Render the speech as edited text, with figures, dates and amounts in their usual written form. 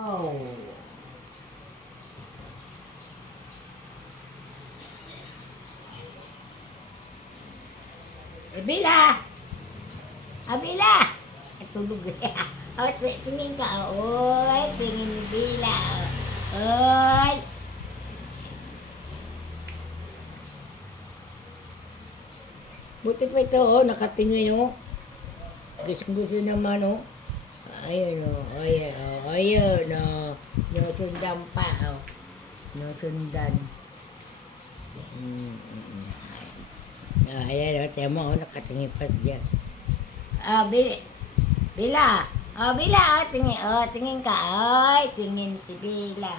Oh. Bila! Bila! Tulog ya. Tingin ka. Oy, tingin ni Bila. Oy. Buti pa ito, nakatingin, oh. Gusto naman, oh. Ayun, oh. Ayun, oh. Nusundan pa, oh. Nusundan. Ayan, oh. Tiyan mo, oh. Nakatingin pa dyan. Bila. Bila, oh. Tingin ka. Oy, tingin si Bila.